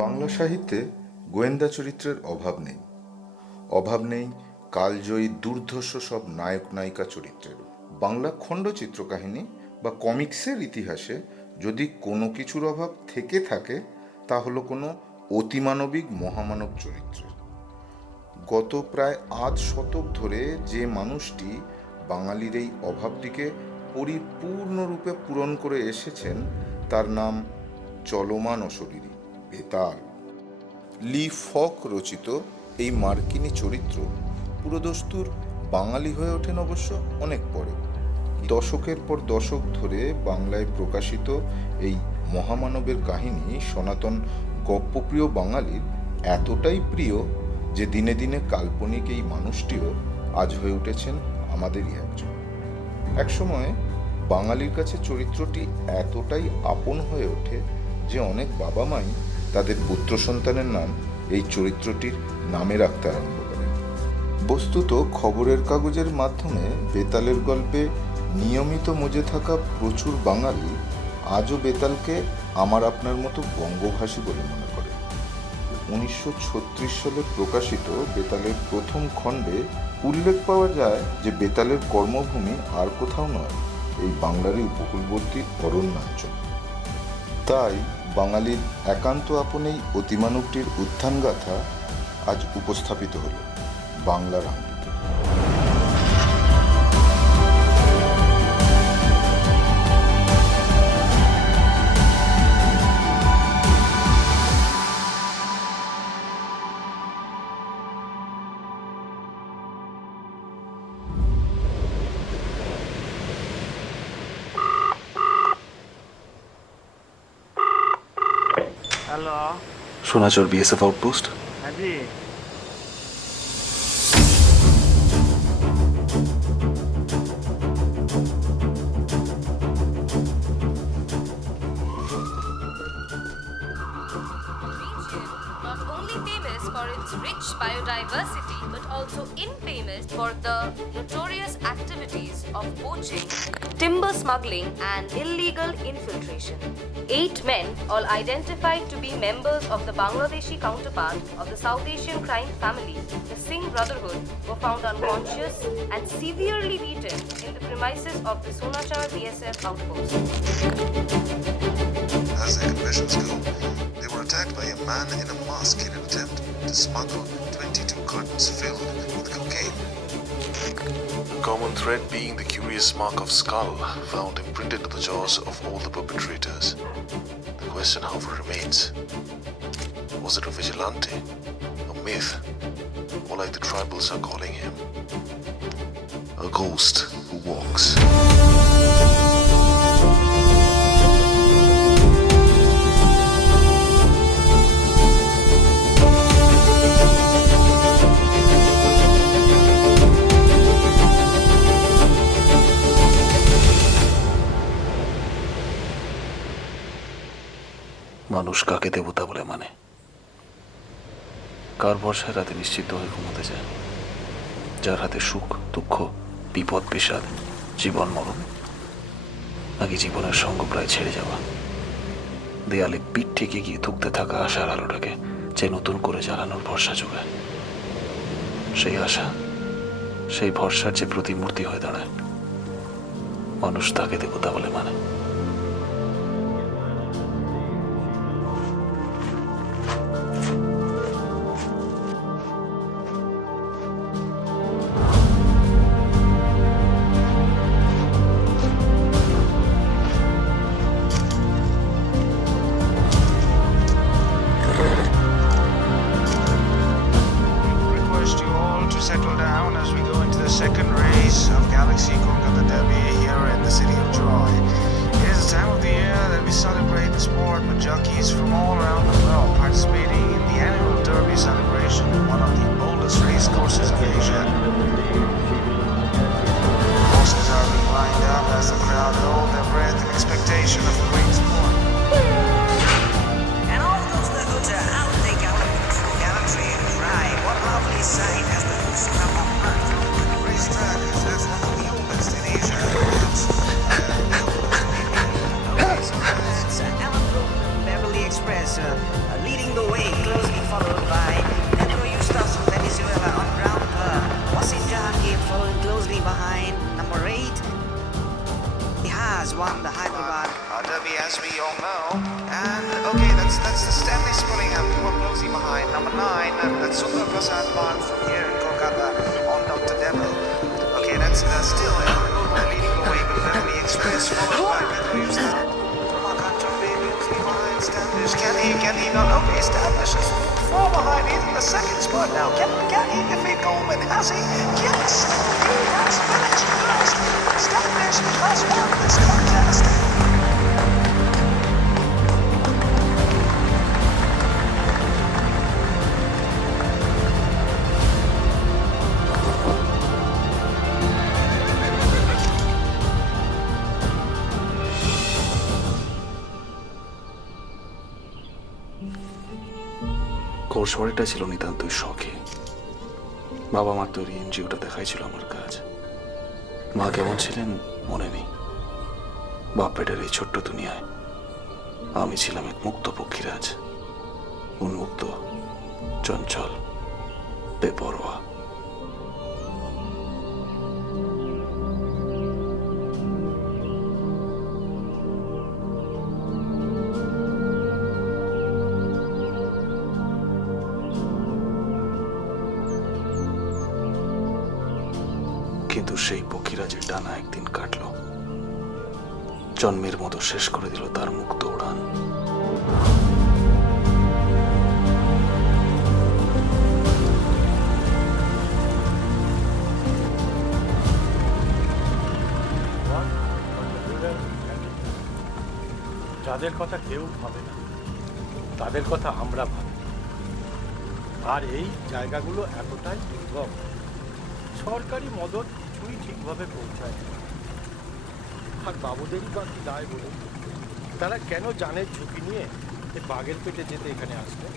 বাংলা সাহিত্যে গোয়েন্দা চরিত্রের অভাব নেই কালজয়ী দুর্ধর্ষ সব নায়ক নায়িকা চরিত্রেরও। বাংলা খণ্ডচিত্র কাহিনী বা কমিক্সের ইতিহাসে যদি কোনো কিছুর অভাব থেকে থাকে তা হলো কোনো অতিমানবিক মহামানব চরিত্রের। গত প্রায় আধ শতক ধরে যে মানুষটি বাঙালির এই অভাবটিকে পরিপূর্ণরূপে পূরণ করে এসেছেন তার নাম চলমান অশরীরী বেতাল। লি ফক রচিত এই মার্কিনী চরিত্র পুরোদস্তুর বাঙালি হয়ে ওঠেন অবশ্য অনেক পরে। দশকের পর দশক ধরে বাংলায় প্রকাশিত এই মহামানবের কাহিনী সনাতন গপ্পপ্রিয় বাঙালির এতটাই প্রিয় যে দিনে দিনে কাল্পনিক এই মানুষটিও আজ হয়ে উঠেছেন আমাদেরই একজন। একসময় বাঙালির কাছে চরিত্রটি এতটাই আপন হয়ে ওঠে যে অনেক বাবা মাই তাদের পুত্র সন্তানের নাম এই চরিত্রটির নামে রাখতে আরম্ভ করেন। বস্তুত খবরের কাগজের মাধ্যমে বেতালের গল্পে নিয়মিত মজে থাকা প্রচুর বাঙালি আজও বেতালকে আমার আপনার মতো বঙ্গভাষী বলে মনে করে। 1936 সালে প্রকাশিত বেতালের প্রথম খণ্ডে উল্লেখ পাওয়া যায় যে বেতালের কর্মভূমি আর কোথাও নয়, এই বাংলারই উপকূলবর্তী অরণ্যাঞ্চল। তাই বাঙালির একান্ত আপনেই অতিমানবটির উত্থানগাথা আজ উপস্থাপিত হল বাংলার আঙ্গিকে। Hello Sonachar BSF outpost. हाँ जी। Not only famous for its rich biodiversity, but also infamous for the notorious activities of poaching, timber smuggling, and illegal infiltration. 8 men, all identified to be members of the Bangladeshi counterpart of the South Asian crime family, the Singh Brotherhood, were found unconscious and severely beaten in the premises of the Sonachar BSF outpost. As their confessions go, they were attacked by a man in a mask in an attempt to smuggle 22 cartons filled with cocaine. The common thread being the curious mark of skull found imprinted to the jaws of all the perpetrators. The question, however, remains: was it a vigilante, a myth, or like the tribals are calling him, a ghost who walks? মানুষ কাকে দেবতা বলে মানে? কার বর্ষায় রাতে নিশ্চিত হয়ে ঘুমোতে যায়? যার হাতে সুখ, দুঃখ, বিপদ, বিষাদ, জীবন মরণ, নাকি জীবনের সঙ্গ প্রায় ছেড়ে যাওয়া? দেয়ালে পিঠ থেকে গিয়ে থুকতে থাকা আশার আলোটাকে যে নতুন করে জ্বালানোর ভরসা যোগায়, সেই আশা, সেই ভরসার যে প্রতিমূর্তি হয়ে দাঁড়ায়, মানুষ তাকে দেবতা বলে মানে। Request you all to settle down as we go into the second race of Galaxy Kolkata Derby here in the city of Troy. It is the time of the year that we celebrate the sport with jockeys from all around the world participating in the annual Derby celebration, one of the oldest race courses of Asia. Horses are being lined up as the crowd hold their breath in expectation of a great sport. And all those that go to out, they gallop through gallantry and pride. What lovely sight as the hoofs come on earth. The racetrack is as one of the oldest in Asia, perhaps the oldest in India. It's an element has won the Hyderabad. Derby, as we all know. And okay, that's the Stanley's pulling up closely behind. Number 9, that's Sundar Prasad Park from here in Kolkata on Dr. Devil. Okay, that's still leading the way, but Beverly Express followed by Bedouins now. Ramakant Chumbe closely behind Standish. Can he not? Okay, Standish is far behind. He's in the second spot now. Can he defeat Coleman? Has he? Yes, he has finished first. Standish has won this contest. ঘোড়সওয়ারিটা ছিল নিতান্তই শখে। বাবা মার তৈরি এনজিওটা দেখাই ছিল আমার কাজ। মা কেমন ছিলেন মনে নেই। বাপ পেটের এই ছোট্ট দুনিয়ায় আমি ছিলাম এক মুক্ত পক্ষীরাজ, উন্মুক্ত, চঞ্চল, বেপরোয়া। কিন্তু সেই পক্ষীরাজের ডানা একদিন কাটল, জন্মের মতো শেষ করে দিল তার মুক্ত উড়ান। যাদের কথা কেউ ভাবে না তাদের কথা আমরা ভাবি। আর এই জায়গাগুলো এতটাই দুর্গম, সরকারি মদত কিছুই ঠিকভাবে পৌঁছায় না। আর বাবুদেরই বাকি দায় বলে তারা কেন জানের ঝুঁকি নিয়ে বাঘের পেটে যেতে এখানে আসবে,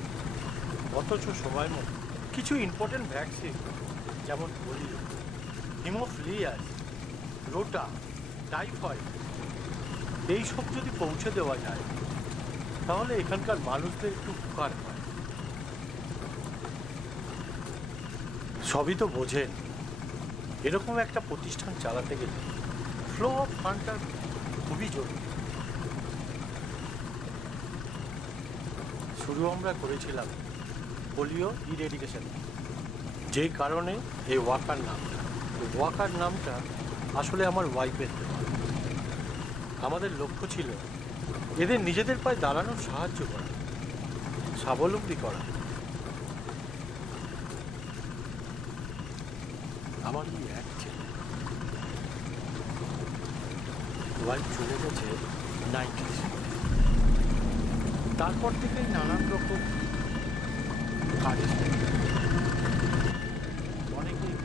অথচ সময় মতো কিছু ইম্পর্টেন্ট ভ্যাকসিন যেমন পোলিও, হিমোফিলিয়াস, রোটা, টাইফয়েড এইসব যদি পৌঁছে দেওয়া যায় তাহলে এখানকার মানুষদের একটু উপকার হয়। সবই তো বোঝেন, এরকম একটা প্রতিষ্ঠান চালাতে গেলে ফ্লো অফ ফান্ডটা খুবই জরুরি। শুরু আমরা করেছিলাম পোলিও ইরেডিকেশন, যে কারণে এই ওয়াকার নামটা। ওয়াকার নামটা আসলে আমার ওয়াইফের দেওয়া। আমাদের লক্ষ্য ছিল এদের নিজেদের পায়ে দাঁড়ানোর সাহায্য করা, স্বাবলম্বী করা। আমার এই এক ছেলে, ওয়াইফ চলে গেছে 90s। তারপর থেকেই নানান রকম কাজে অনেকেই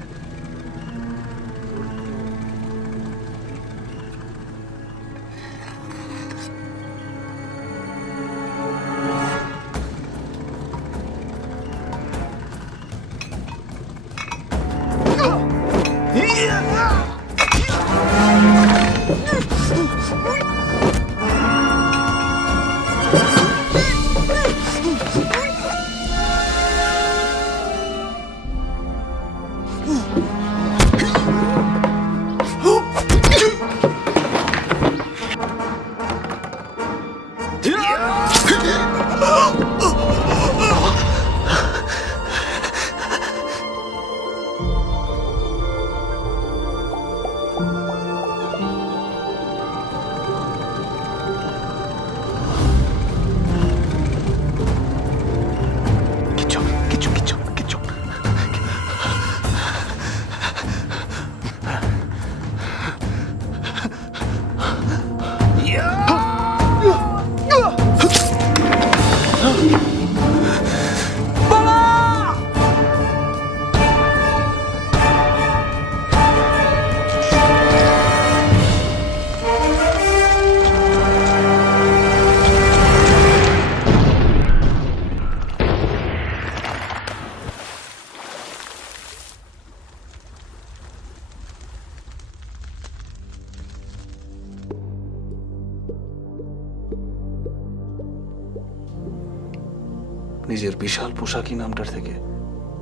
নিজের বিশাল পোশাকি নামটার থেকে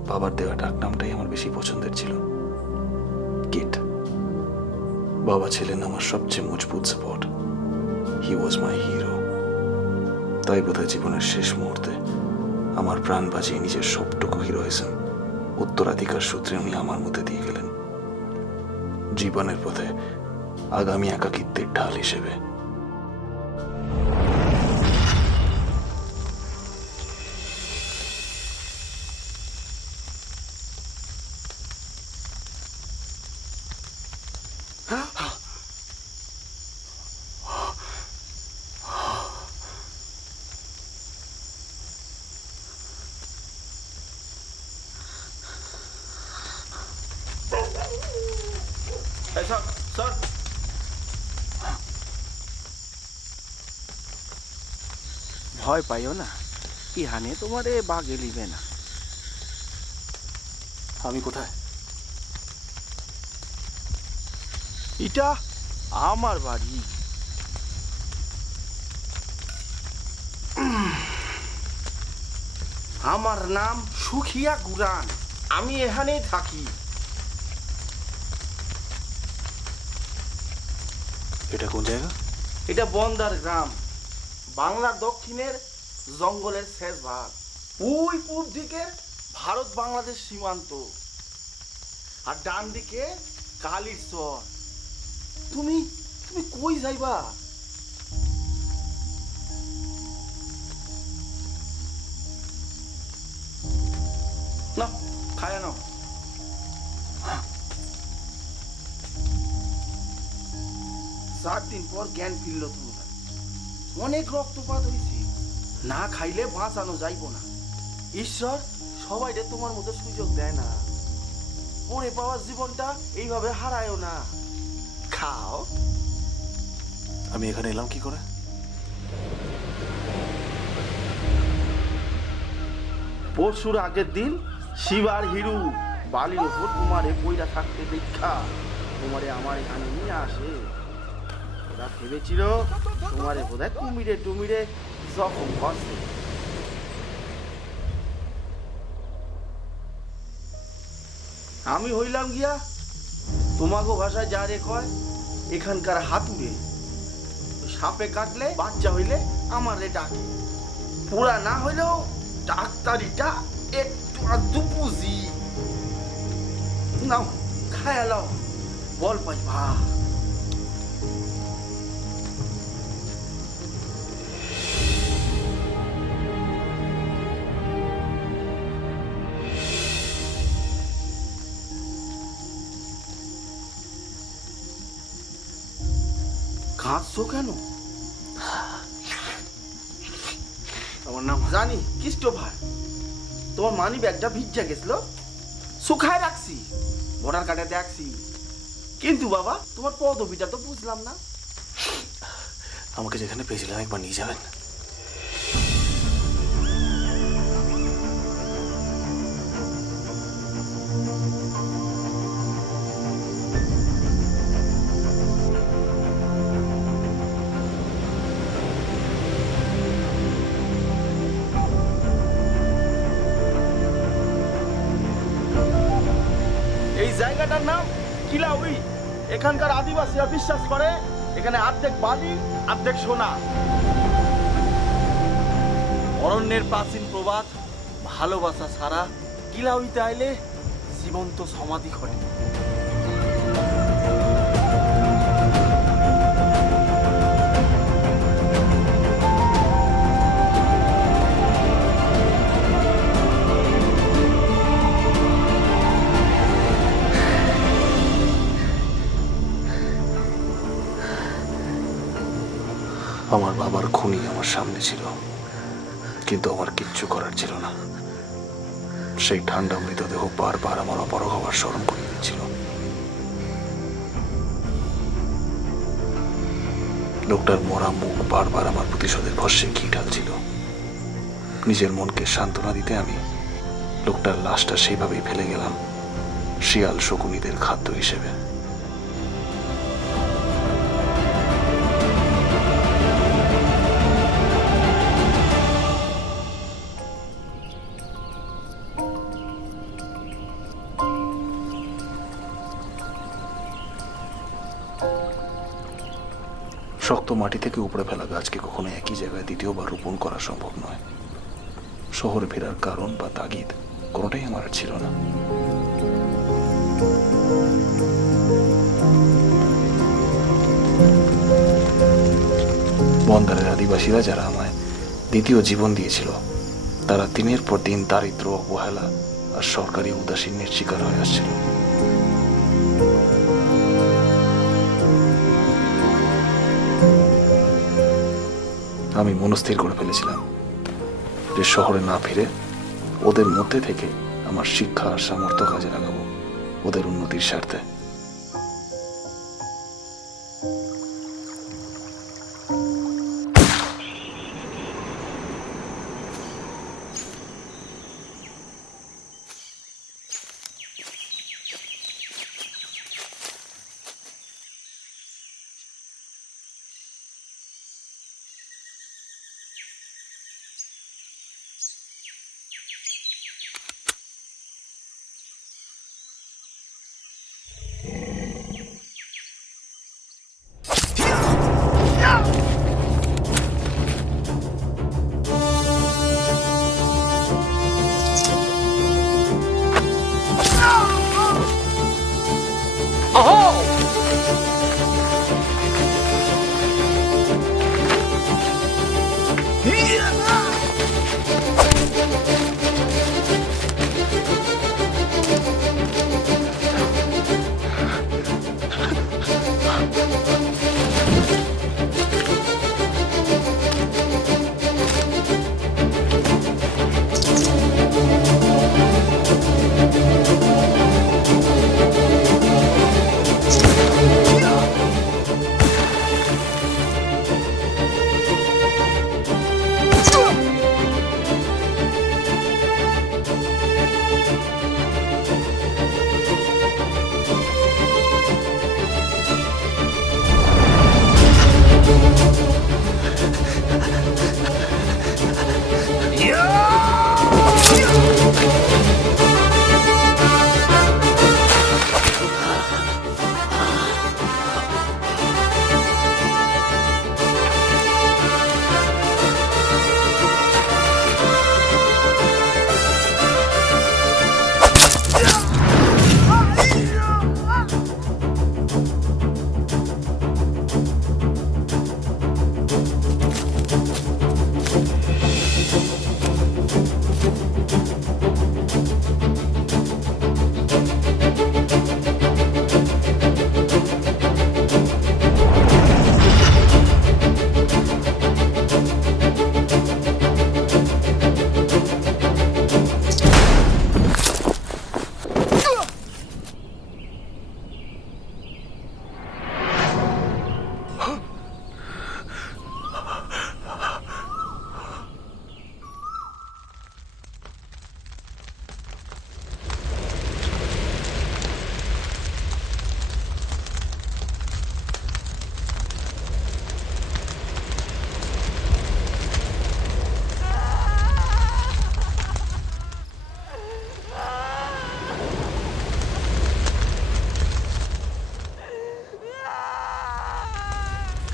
বাবার দেওয়া ডাক নামটাই আমার বেশি পছন্দের ছিল, কিট। বাবা ছিলেন আমার সবচেয়ে মজবুত সাপোর্ট। হি ওয়াজ মাই হিরো। তাই বোধহয় জীবনের শেষ মুহূর্তে আমার প্রাণ বাঁচিয়ে নিজের সবটুকু হিরোইজম উত্তরাধিকার সূত্রে উনি আমার মধ্যে দিয়ে গেলেন, জীবনের পথে আগামী একাকিত্বের ঢাল হিসেবে। স্যার, ভয় পাইও না, ইহানে তোমারে বাগে লিবে না। আমি কোথায়? এটা আমার বাড়ি। আমার নাম সুখিয়া গুরান, আমি এখানেই থাকি। এটা কোন জায়গা? এটা বন্দার গ্রাম, বাংলার দক্ষিণের জঙ্গলের শেষ ভাগ। ওই পূব দিকে ভারত বাংলাদেশ সীমান্ত, আর ডান দিকে কালির চর। তুমি তুমি কই যাইবা? না, খায়া নাও। 4 দিন পর জ্ঞান ফিরল তোমার। অনেক রক্তপাত হয়েছে, না খাইলে বাঁচানো যাইব না। ঈশ্বর সবাইরে তোমার মতো সুযোগ দেয় না। পরে পাওয়ার জীবনটা এইভাবে হারায়ও না। খাও। আমি এখানে এলাম কি করে? পরশুর আগের দিন শিবার হিরু বালির ওপর তোমারে বইরা থাকতে দেখা তোমারে আমার এখানে নিয়ে আসে। ওরা ভেবেছিল তোমারে বোধহয় কুমিরে টুমিরে জখম করছে। আমি হইলাম গিয়া তোমাকে ভাষায় যা রে কয় এখানকার হাতুড়ে। সাপে কাটলে বাচ্চা হইলে আমার রে ডাকে, পুরা না হইলেও ডাক্তারিটা একটু আধটু বুঝি। নাও খায়া লাও, বল পাই ভা। কাঁদছো কেন? আমার নাম জানি ক্রিস্টোফার। তোমার মানি ব্যাগটা ভিজা গেছিল, শুকায় রাখছি, ভোটার কার্ডে দেখছি। কিন্তু বাবা তোমার পদবিটা তো বুঝলাম না। আমাকে যেখানে পেয়েছিলাম একবার নিয়ে যাবেন? এই জায়গাটার নাম কিলাউই। এখানকার আদিবাসীরা বিশ্বাস করে এখানে অর্ধেক বালি অর্ধেক সোনা। অরণ্যের প্রাচীন প্রবাদ, ভালোবাসা ছাড়া কিলাউইতে আইলে জীবন্ত সমাধি ঘটে। আমার বাবার খুনি আমার সামনে ছিল, কিন্তু আমার কিচ্ছু করার ছিল না। সেই ঠান্ডা মৃতদেহ বারবার আমার অপরাধ হওয়ার স্মরণ করিয়ে দিচ্ছিল। লোকটার মরা মুখ বারবার আমার প্রতিশোধের ভস্যে ঘি ঢালছিল। নিজের মনকে সান্ত্বনা দিতে আমি লোকটার লাশটা সেইভাবেই ফেলে গেলাম, শিয়াল শকুনিদের খাদ্য হিসেবে। শক্ত মাটি থেকে উপড়ে ফেলা গাছকে কখনো একই জায়গায় দ্বিতীয়বার রোপণ করা সম্ভব নয়। শহরে ফেরার কারণ বা তাগিদ কোনোটাই আমার আর ছিল না। বন্দরের আদিবাসীরা যারা আমায় দ্বিতীয় জীবন দিয়েছিল, তারা দিনের পর দিন দারিদ্র, অবহেলা আর সরকারি উদাসীনের শিকার হয়ে আসছিল। আমি মনস্থির করে ফেলেছিলাম যে শহরে না ফিরে ওদের মধ্যে থেকে আমার শিক্ষা আর সামর্থ্য কাজে লাগাবো ওদের উন্নতির স্বার্থে।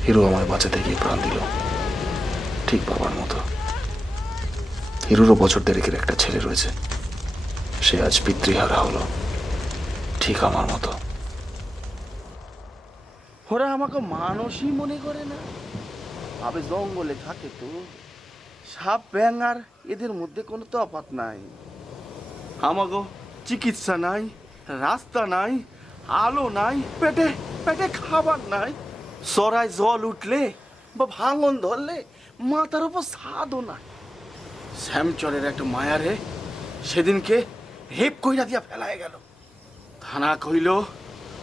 হিরো আমায় বাঁচাতে গিয়ে প্রাণ দিল, ঠিক বাবার মতো। হিরোরও বছর দেড়েকের একটা ছেলে রয়েছে, সে আজ পিতৃহারা হলো, ঠিক আমার মতো। ওরা আমাকে মানুষই মনে করে না। আবে জঙ্গলে থাকে তো, সাপ ব্যাঙ আর এদের মধ্যে কোনো তফাৎ নাই। আমাকে চিকিৎসা নাই, রাস্তা নাই, আলো নাই, পেটে পেটে খাবার নাই। সরায় জল উঠলে বা ভাঙন ধরলে মাথার উপর ছাদও নাই। শ্যামচরের একটা মায়ারে সেদিনকে হেপ কইরা দিয়া ফেলায় গেল। থানা কইল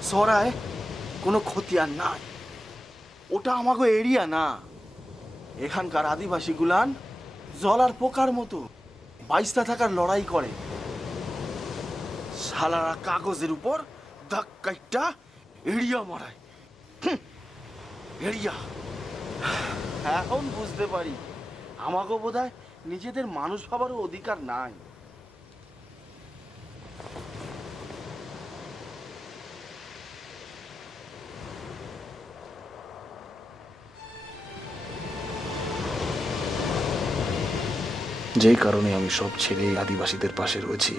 সরায় কোনো ক্ষতি আর নাই, ওটা আমাকে এরিয়া না। এখানকার আদিবাসী গুলান জল আর পোকার মতো বাইস্তা থাকার লড়াই করে। শালারা কাগজের উপর ধাক্কাইটা এরিয়া মারায়। এরিয়া এখন বুঝতে পারি আমাকে বোধহয় নিজেদের মানুষ ভাবারও অধিকার নাই। যেই কারণে আমি সব ছেড়ে এই আদিবাসীদের পাশে রয়েছি।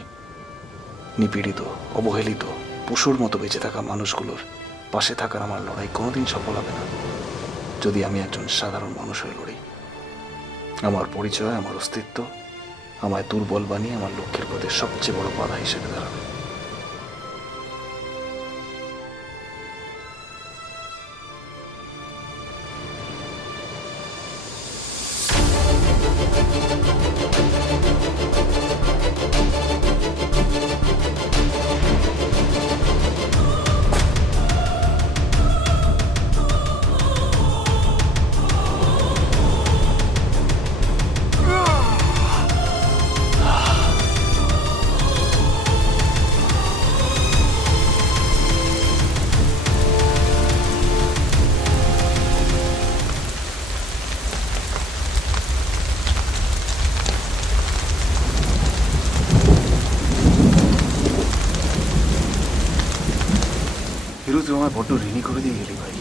নিপীড়িত, অবহেলিত, পশুর মতো বেঁচে থাকা মানুষগুলোর পাশে থাকার আমার লড়াই কোনোদিন সফল হবে না যদি আমি একজন সাধারণ মানুষ হয়ে লড়ি। আমার পরিচয়, আমার অস্তিত্ব আমায় দুর্বল বানিয়ে আমার লক্ষ্যের পথে সবচেয়ে বড় বাধা হিসেবে দাঁড়াবে। হিরু, তুই আমার বড্ড ঋণী করে দিয়ে গেলি ভাই।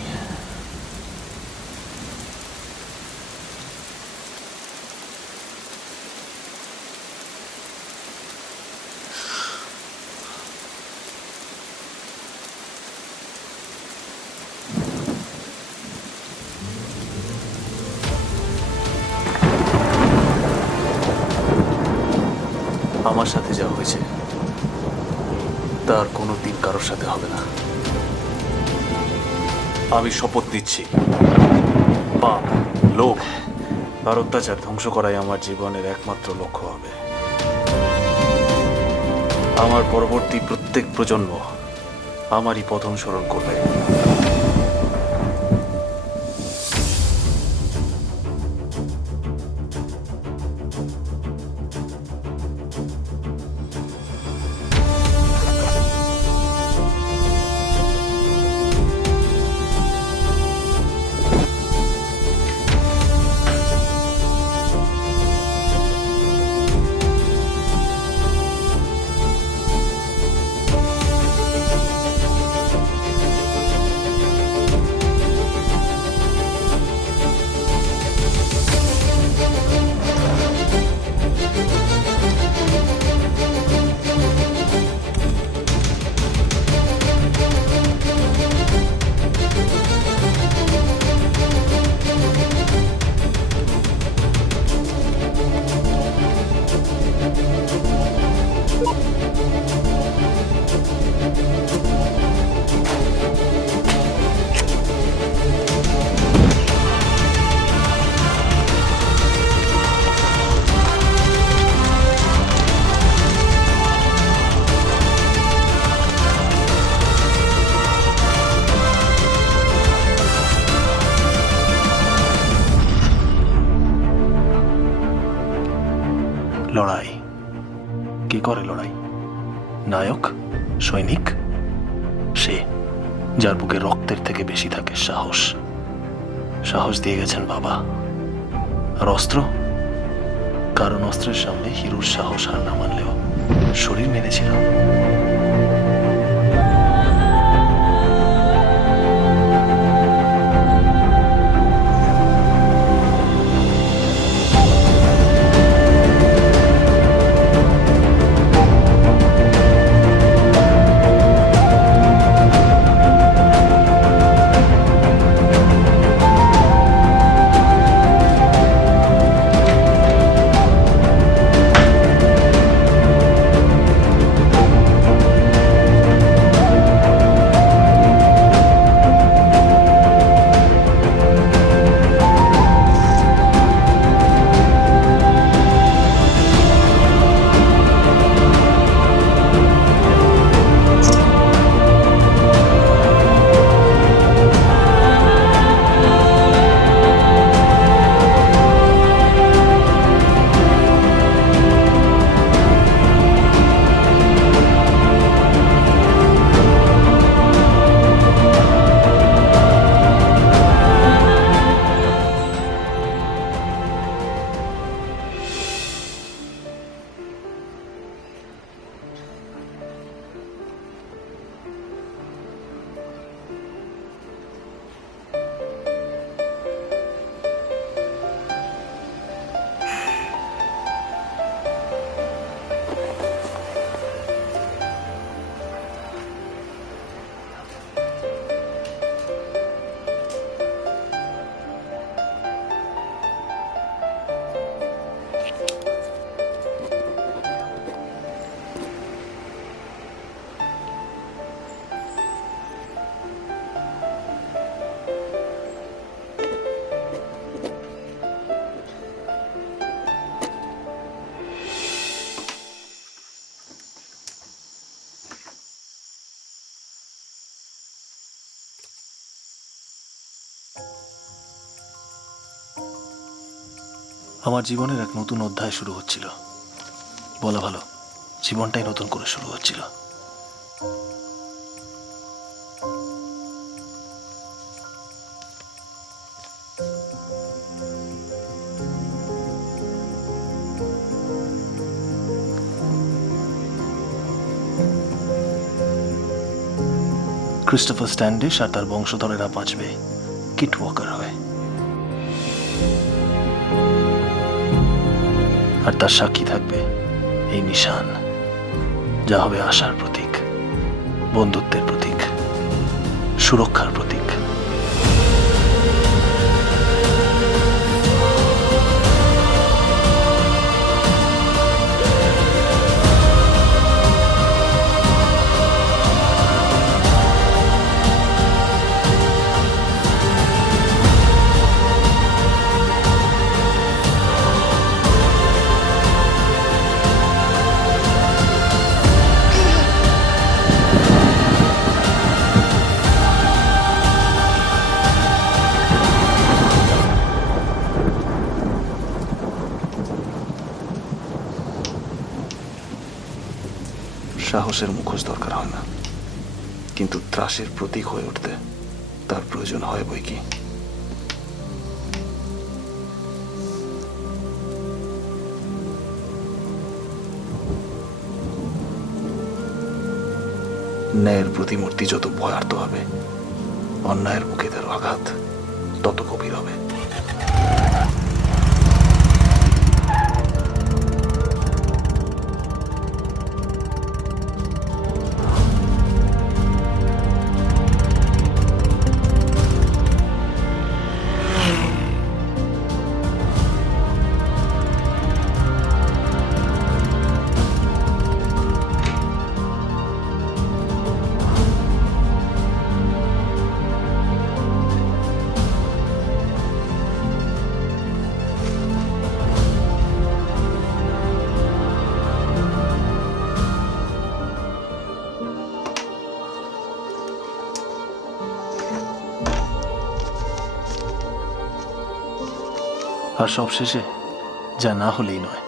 আমার সাথে যা হয়েছে তার কোনো দিন কারোর সাথে হবে না। আমি শপথ দিচ্ছি, পাপ, লোভ আর অত্যাচার ধ্বংস করাই আমার জীবনের একমাত্র লক্ষ্য হবে। আমার পরবর্তী প্রত্যেক প্রজন্ম আমারই পথ অনুসরণ করবে। লড়াই কি করে? লড়াই নায়ক, সৈনিক, সে যার বুকে রক্তের থেকে বেশি থাকে সাহস। সাহস দিয়ে গেছেন বাবা। আর অস্ত্র, কারণ অস্ত্রের সামনে হিরুর সাহস হার না মানলেও শরীর মেনেছিল। আমার জীবনের এক নতুন অধ্যায় শুরু হচ্ছিল, বলা ভালো জীবনটাই নতুন করে শুরু হচ্ছিল। ক্রিস্টোফার স্ট্যান্ডিশ আর তার বংশধরেরা বাঁচবে কিট ওয়াকার হয়ে, আর তার সাক্ষী থাকবে এই নিশান, যা হবে আশার প্রতীক, বন্ধুত্বের প্রতীক, সুরক্ষার প্রতীক। সাহসের মুখোশ দরকার হয় না, কিন্তু ত্রাসের প্রতীক হয়ে উঠতে তার প্রয়োজন হয় বই কি। ন্যায়ের প্রতিমূর্তি যত ভয়ার্ত হবে, অন্যায়ের মুখে তার আঘাত তত গভীর হবে। আর সবশেষে যা না হলেই নয়।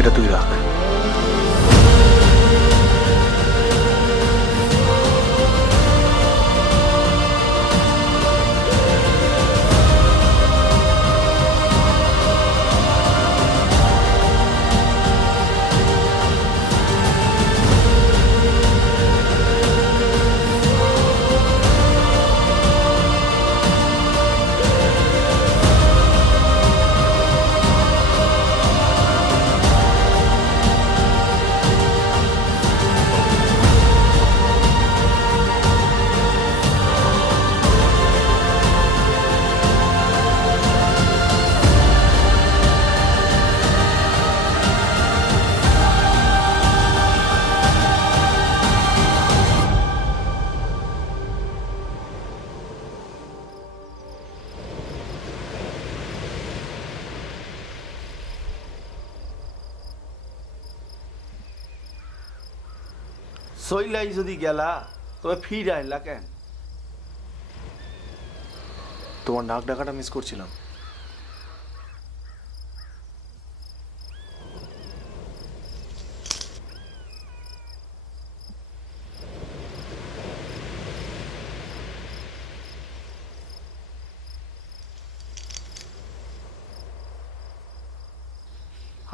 এটা তুই রাখ। সইলাই যদি গেলা তবে ফিরে আইলা কেন? তোমার নাক ডাকাটা মিস করছিলাম।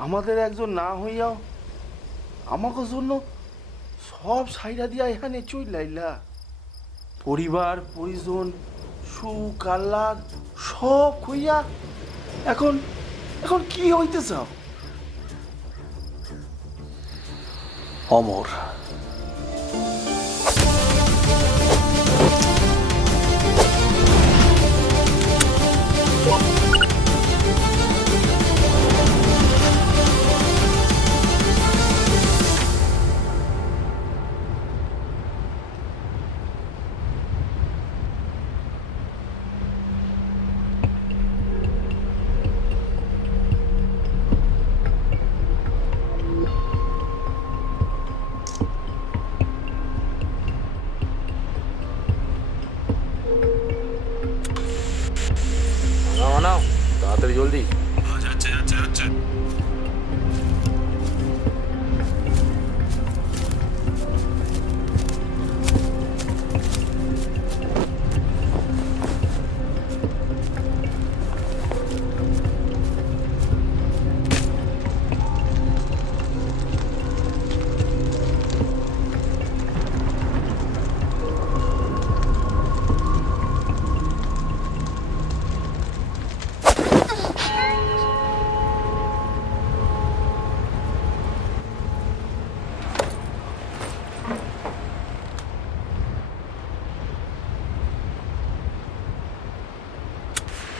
আমাদের একজন না হইয়াও আমাকে জন্য সব সাইরা দিয়া এখানে চইলাইলা। পরিবার পরিজন সুখ আহ্লাদ সব হইয়া এখন এখন কি হইতে চাও? অমর। নাও তাড়াতাড়ি জলদি। যাচ্ছে যাচ্ছে যাচ্ছে।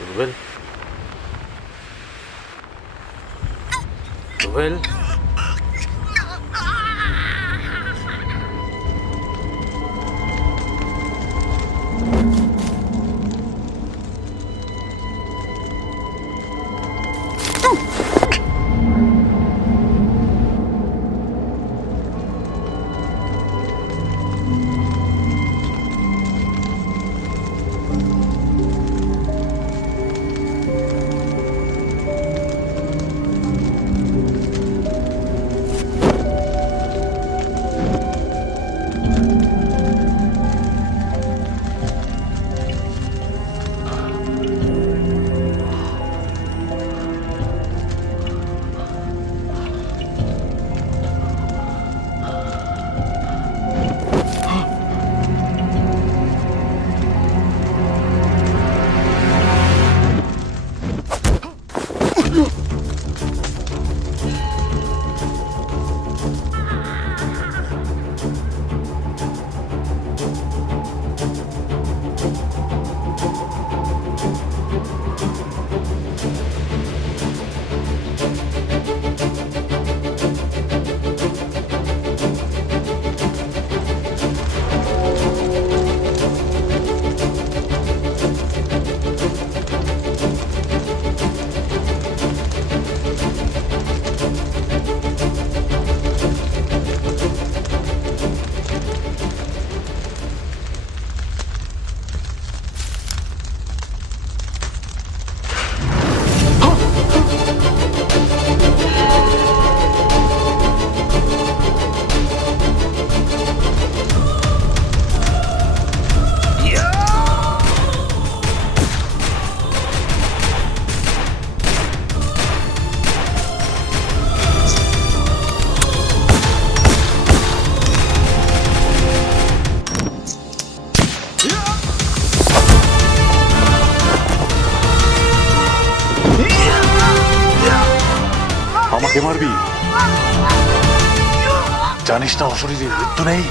রুবেল, রুবেল, আমাকে মারবি? জানিস না অশরীরের মৃত্যু নেই?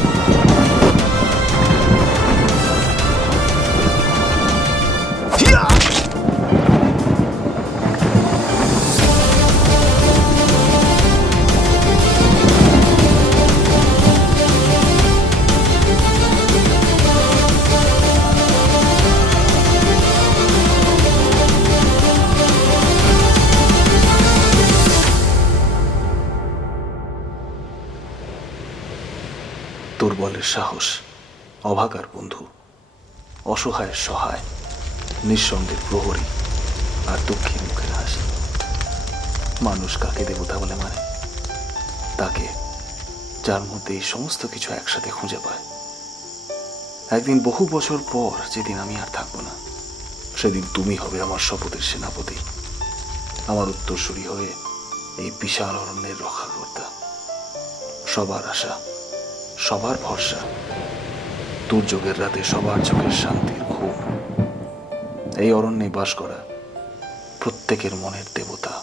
দুর্বলের সাহস, অভাগার বন্ধু, অসহায়ের সহায়, নিঃসঙ্গের প্রহরী, আর দুঃখী মুখের হাসি। মানুষ কাকে দেবতা বলে মানে? তাকে, যার মধ্যে এই সমস্ত কিছু একসাথে খুঁজে পায়। একদিন বহু বছর পর যেদিন আমি আর থাকবো না, সেদিন তুমি হবে আমার শপথের সেনাপতি, আমার উত্তরসূরি হয়ে এই বিশাল অরণ্যের রক্ষাকর্তা। সবার আশা, সবার ভরসা, দুর্যোগের রাতে সবার চোখের শান্তির ঘুম। এই অরণ্যে বাস করা প্রত্যেকের মনের দেবতা,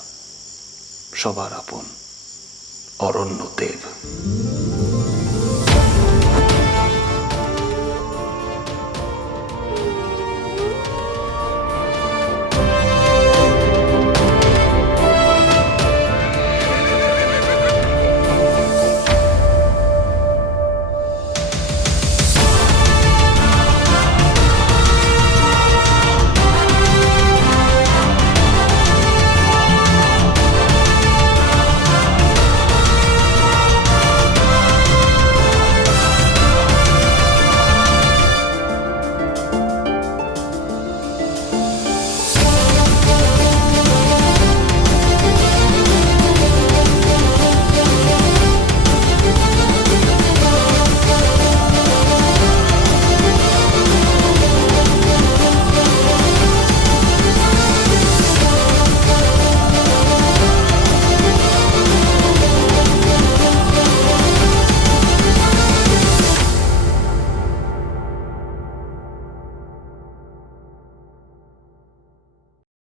সবার আপন অরণ্য দেব।